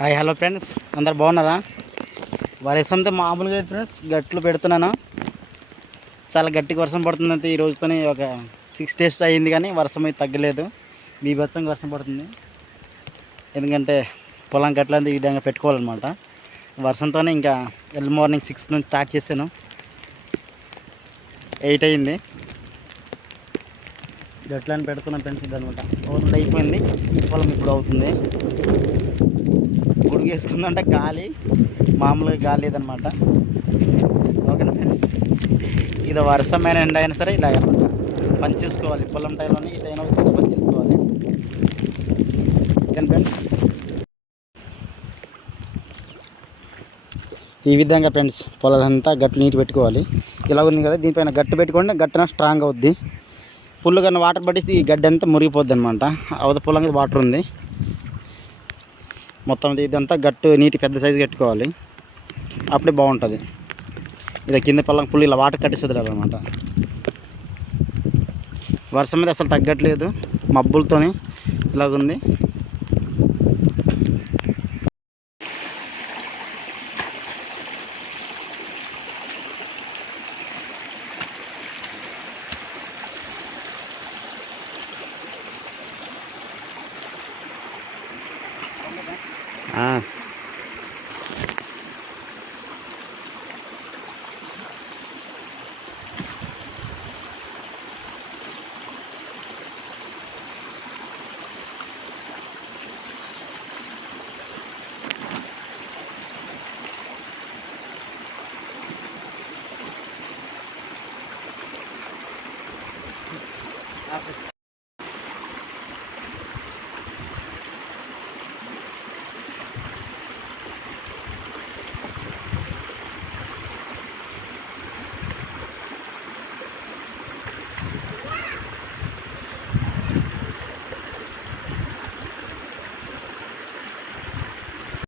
Hi hello friends, అందరు బాగున్నారా? వర్షంతో మామూలుగా ఫ్రెండ్స్ గట్లు పెడుతున్నాను. చాలా గట్టిగా వర్షం పడుతుందంటే ఈ రోజుతోనే ఒక 6 days అయ్యింది, కానీ వర్షం అయితే తగ్గలేదు. బీభత్సంగా వర్షం పడుతుంది. ఎందుకంటే పొలం గట్లంతా ఈ విధంగా పెట్టుకోవాలన్నమాట. వర్షంతోనే ఇంకా ఎర్లీ మార్నింగ్ 6 నుంచి స్టార్ట్ చేశాను. 8 అయింది. గట్లని పెడుతున్నాను ఫ్రెండ్స్ అనమాట. పొలం అయిపోయింది, పొలం ఇప్పుడు అవుతుంది. గుడికి వేసుకుందంటే గాలి మామూలుగా గాలి లేదనమాట. ఓకేనా ఫ్రెండ్స్, ఇది వర్షమైన ఎండ అయినా సరే ఇలా పని చేసుకోవాలి. పొలం టైంలోనే ఈ టైంలో పని చేసుకోవాలి. ఓకే ఫ్రెండ్స్, ఈ విధంగా ఫ్రెండ్స్ పొలాలంతా గట్టు నీటి పెట్టుకోవాలి. ఇలా ఉంది కదా, దీనిపైన గట్టు పెట్టుకోండి, గట్టున స్ట్రాంగ్ అవుద్ది. పుల్లు కన్నా వాటర్ పట్టిస్తే ఈ గడ్డి అంతా మురిగిపోద్ది అనమాట. అవత పొలం మీద వాటర్ ఉంది మొత్తం. ఇదంతా గట్టు నీటి పెద్ద సైజు కట్టుకోవాలి, అప్పుడే బాగుంటుంది. ఇది కింద పొలం ఫుల్ ఇలా వాటర్ కట్టేస్తుంది అనమాట. వర్షం మీద అసలు తగ్గట్లేదు, మబ్బులతోని ఇలాగుంది.